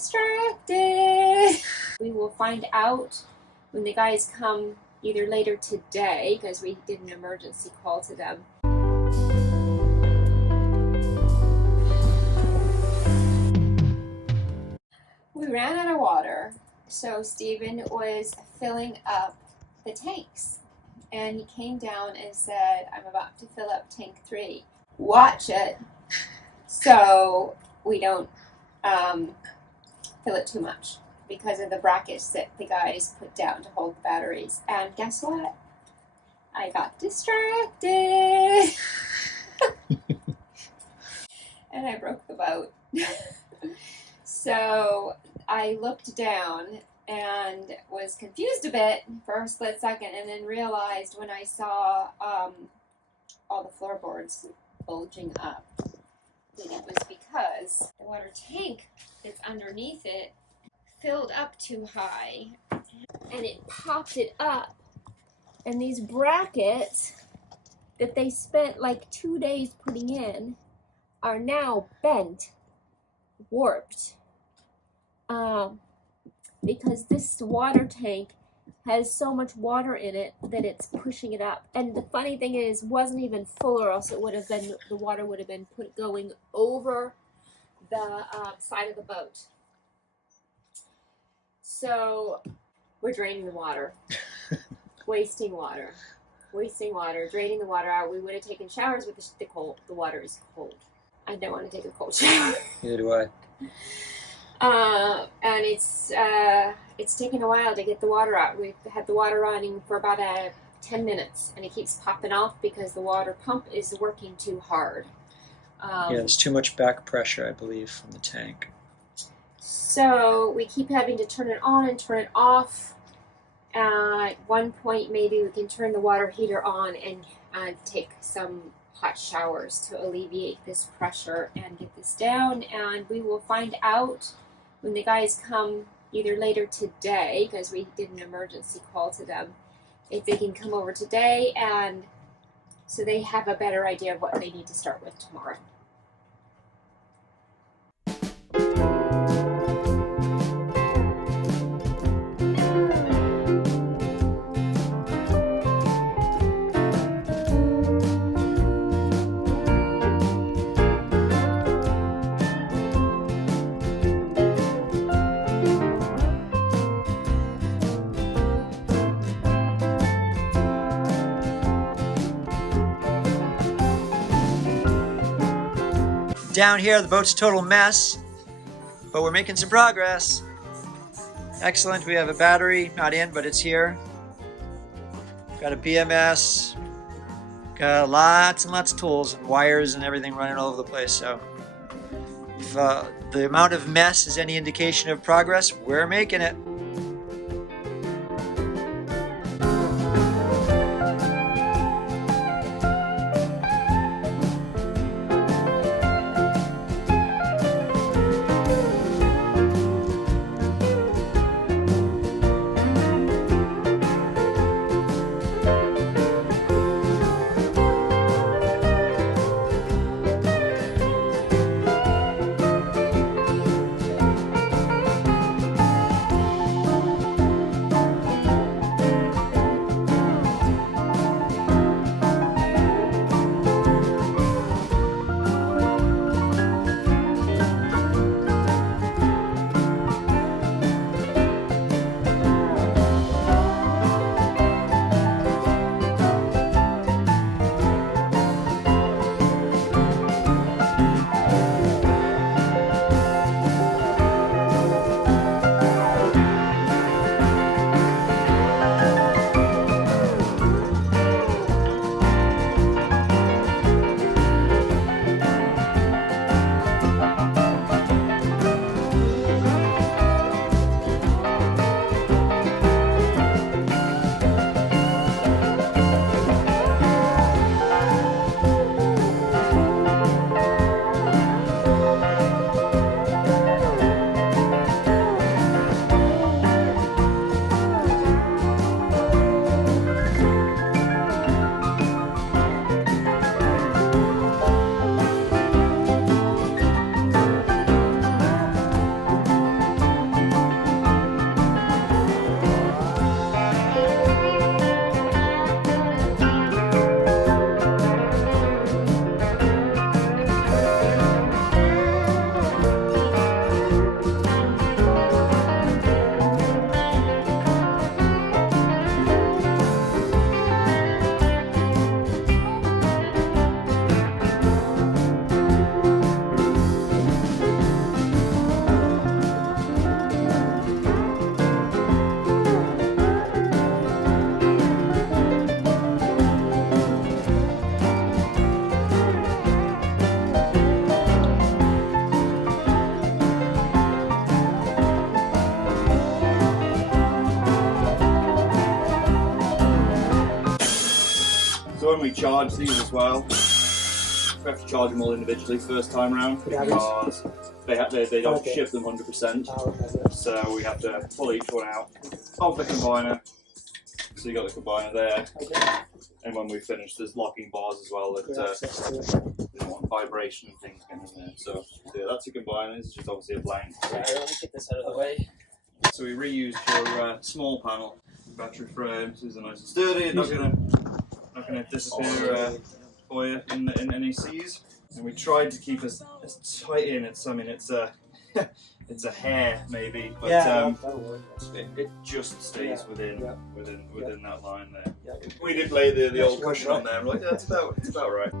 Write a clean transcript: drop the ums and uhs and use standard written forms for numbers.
distracted. We will find out when the guys come either later today, because we did an emergency call to them. We ran out of water, so Stephen was filling up the tanks. And he came down and said, I'm about to fill up tank 3. Watch it so we don't fill it too much because of the brackets that the guys put down to hold the batteries. And guess what? I got distracted. And I broke the boat. So I looked down and was confused a bit for a split second, and then realized when I saw all the floorboards bulging up that it was because the water tank that's underneath it filled up too high and it popped it up, and these brackets that they spent like 2 days putting in are now bent, warped, because this water tank has so much water in it that it's pushing it up. And the funny thing is, wasn't even full, or else it would have been, the water would have been going over the side of the boat. So we're draining the water, wasting water, draining the water out. We would have taken showers with the cold. The water is cold. I don't want to take a cold shower. Neither do I. And it's taken a while to get the water out. We've had the water running for about 10 minutes, and it keeps popping off because the water pump is working too hard. Yeah, there's too much back pressure, I believe, from the tank. So we keep having to turn it on and turn it off. At one point, maybe we can turn the water heater on and take some hot showers to alleviate this pressure and get this down. And we will find out when the guys come either later today, because we did an emergency call to them, if they can come over today, and so they have a better idea of what they need to start with tomorrow. Down here, the boat's a total mess, but we're making some progress. Excellent. We have a battery, not in, but it's here. Got a BMS. Got lots and lots of tools and wires and everything running all over the place. So if the amount of mess is any indication of progress, we're making it. So when we charge these as well, we have to charge them all individually first time round because they don't ship them 100%. So we have to pull each one out of the combiner. So you got the combiner there, and when we finish, there's locking bars as well that they don't want vibration and things getting in there. So yeah, that's your combiner. This is just obviously a blank. Let me get this out of the way. So we reused your small panel battery frames. These are nice and sturdy. Not gonna disappear for you in any seas. And we tried to keep as tight in. It's a it's a hair maybe, but it just stays within that line there. We did lay the old cushion on there. We're like, yeah, it's about right.